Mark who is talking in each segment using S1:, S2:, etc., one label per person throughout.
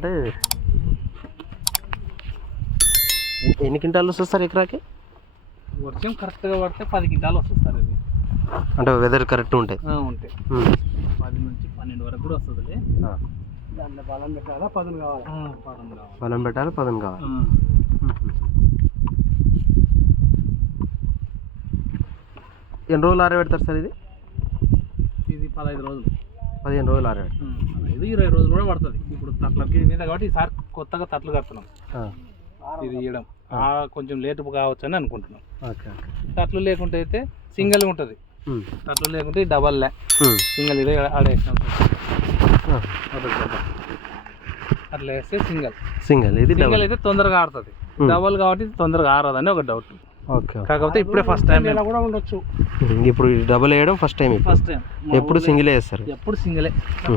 S1: అంటే ఎన్ని- క్వింటాలు వస్తుంది సార్ ఎకరాకి?
S2: వర్షం కరెక్ట్గా పడితే పది క్వింటాలు వస్తుంది సార్ ఇది.
S1: అంటే వెదర్ కరెక్ట్ ఉంటాయి
S2: ఉంటాయి. పది నుంచి పన్నెండు వరకు కూడా వస్తుంది. దాంట్లో బలం పెట్టాలా పదును కావాలి? పదం కావాలి.
S1: పొలం పెట్టాలి పదం కావాలి. ఎన్ని రోజులు ఆరబెడతారు సార్ ఇది?
S2: ఇది పదహైదు రోజులు.
S1: పదిహేను రోజులు
S2: ఉమ్, పదహైదు ఇరవై రోజులు కూడా పడుతుంది. ఇప్పుడు తట్లకి మీద కాబట్టి ఈసారి కొత్తగా తట్లు కడుతున్నాం. ఇది ఇవ్వడం కొంచెం లేటు కావచ్చు అని అనుకుంటున్నాం తట్లు లేకుంటే అయితే సింగిల్ ఉంటుంది. తట్లు లేకుంటే డబల్ లే. సింగిల్ ఇదే ఆడేసినాం. అట్లా వేస్తే సింగిల్.
S1: సింగల్ ఇది
S2: సింగిల్ అయితే తొందరగా ఆడుతుంది. డబల్ కాబట్టి తొందరగా ఆరదని ఒక డౌట్
S1: ఓకే.
S2: కాకపోతే ఇప్పుడే ఫస్ట్ టైం
S3: కూడా ఉండొచ్చు.
S1: ఇప్పుడు డబల్ వేయడం ఫస్ట్ టైం
S2: ఫస్ట్ టైం
S1: ఎప్పుడు సింగిల్ వేస్తారు
S2: ఎప్పుడు సింగిలే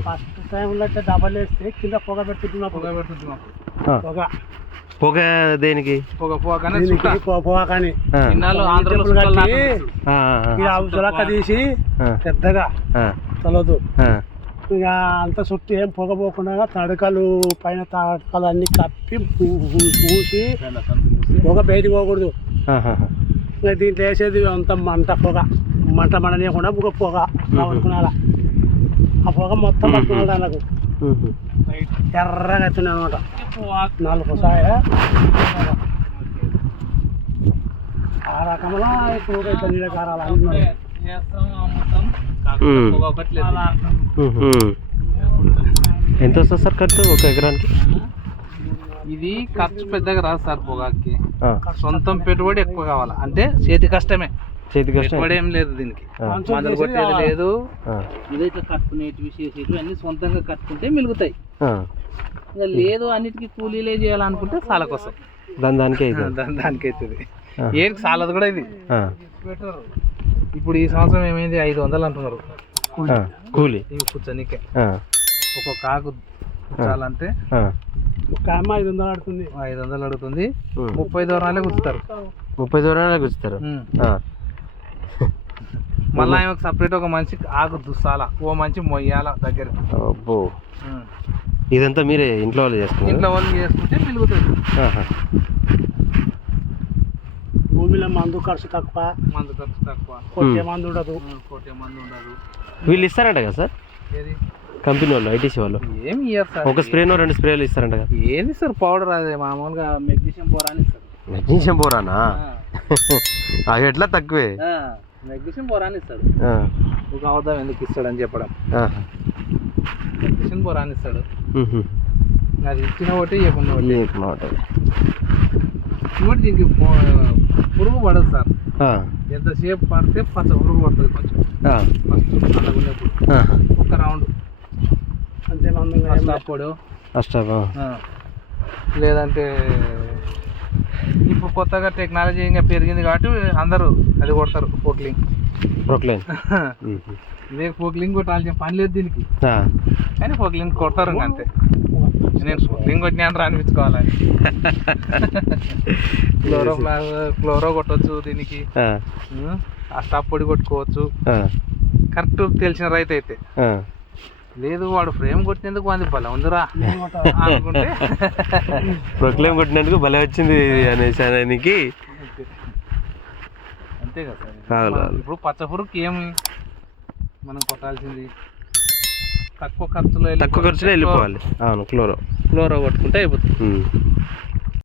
S3: ఫస్ట్ టైంలో అయితే డబల్ వేస్తే కింద పొగ పెట్టుకుంటున్నా
S2: పొగ
S1: ఆ.
S3: పొగ.
S1: పొగ దేనికి?
S2: పొగ
S3: పొగ పొగ కానీ ఉజలక్క తీసి పెద్దగా
S1: ఆ,
S3: తలదు.
S1: ఆ.
S3: ఇక అంత చుట్టూ ఏం పొగ పోకుండా తడకలు పైన తడకలు అన్ని కప్పి పూసి పొగ బయటికి పోకూడదు. ఇక దీంట్లో వేసేది అంత మంట పొగ. మంట మండనీయకుండా ఒక పొగ. రావనుకున్నాల ఆ పొగ మొత్తం పట్టుకున్నాడు దానికి
S1: ఉహు.
S3: ఎర్రగా అవుతున్నాయి అనమాట. నాలుగు సాయ. ఆ రకంలో ఇప్పుడు
S2: లేదు.
S1: ఉహు. ఎంత వస్తుంది సార్ ఖర్చు ఒక ఎకరానికి?
S2: ఇది ఖర్చు పెద్దగా రాదు సార్ పొగాకి. సొంతం పెట్టుబడి ఎక్కువ కావాలి అంటే చేతి కష్టమే
S1: చేతి కష్టం
S2: పెట్టుబడి ఏం లేదు దీనికి. మందులు కొట్టేది లేదు
S1: ఆ.
S2: ఇదే ఇట్లా కట్టుకునేటివి చేసేటివి అన్ని సొంతంగా కట్టుకుంటే మిలుగుతాయి. ఇంకా లేదు అన్నిటికీ కూలీలే చేయాలనుకుంటే సాలకు వస్తాయి
S1: దాని దానికే
S2: దాని దానికి అవుతుంది. ఏంటి సాలదు కూడా ఇది. ఇప్పుడు ఈ సంవత్సరం ఏమైంది ఐదు వందలు అంటున్నారు.
S1: కూలి
S2: ఇవి కూర్చొనికే. ఒక కాకు కూర్చాలంటే.
S3: ఒక ఐదు వందలు ఆడుతుంది.
S2: ఐదు వందలు అడుగుతుంది. ముప్పై దూరాలే కూర్చుతారు
S1: ముప్పై దూరాలే కూర్చుతారు ఆ.
S2: మళ్ళీ ఆమెకు సపరేట్ ఒక మంచి ఆకు దుస్తాల ఓ మంచి మొయ్యాల దగ్గర.
S1: అబ్బో. ఇదంతా మీరే ఇంట్లో వాళ్ళు చేస్తున్నారు
S2: ఇంట్లో వాళ్ళు చేసుకుంటే మిలుగుతుంది.
S3: భూమిలో మందు ఖర్చు తక్కువ.
S2: మందు ఖర్చు తక్కువ.
S3: కొట్టే. మందు ఉండదు.
S2: ఉమ్, కోటే మంది ఉండదు.
S1: వీళ్ళు ఇస్తారంట కదా సార్?
S2: ఏది?
S1: కంపెనీ వాళ్ళు ఐటీసీ వాళ్ళు.
S2: ఏం ఇయ్యరు సార్?
S1: ఒక స్ప్రేనో రెండు స్ప్రేలు ఇస్తారంట కదా.
S2: ఏంది సార్ పౌడర్ అదే? మామూలుగా మెగ్నీషియం సార్
S1: మెగ్నీషియం పోరానా అవి ఎట్లా తక్కువే?
S2: మెగ్నీషియం పోరాని ఇస్తాడు.
S1: ఆ.
S2: ఒక అవదాం ఎందుకు ఇస్తాడని చెప్పడం.
S1: ఆహా.
S2: మెగ్నీషియం పోరాని ఇస్తాడు. అది ఇచ్చిన ఒకటి ఇవ్వకుండా ఒకటి. ఇంకోటి దీనికి పో- పురుగు పడదు సార్. ఎంతసేపు పడితే పచ్చ పురుగు పడుతుంది కొంచెం.
S1: ఆ.
S2: ఫస్ట్ అలాగున్నప్పుడు. ఒక రౌండ్.
S3: అంతే లేదు.
S2: అప్పుడు. లేదంటే ఇప్పుడు కొత్తగా టెక్నాలజీ ఇంకా పెరిగింది కాబట్టి అందరూ అది కొడతారు పోక్లింగ్
S1: ప్రొక్లైన్
S2: ఇదే పోక్లింగ్ కొట్టాల్సిన పని లేదు దీనికి.
S1: ఆ.
S2: కానీ పోక్లింగ్ కొడతారు ఇంకా అంతే. నేను పోక్లింగ్ కొట్టినా అని రానిపించుకోవాలి? క్లోరో క్లోరో కొట్టవచ్చు దీనికి.
S1: ఆ.
S2: స్టాప్ పొడి కొట్టుకోవచ్చు.
S1: ఆ.
S2: కరెక్ట్ తెలిసిన రైతు అయితే
S1: ఆ.
S2: లేదు వాడు ఫ్రేమ్ కొట్టినందుకు వాంది బలం ఉందిరా అనుకుంటే.
S1: ప్రొక్లైన్ కొట్టినందుకు భలే వచ్చింది అనేసి అనడానికి.
S2: అంతే కదా. ఇప్పుడు పచ్చ పురుగుకి ఏమి మనం కొట్టాల్సింది? తక్కువ ఖర్చులో
S1: తక్కువ ఖర్చులో వెళ్ళిపోవాలి. అవును క్లోరో.
S2: క్లోరో కొట్టుకుంటే అయిపోతుంది.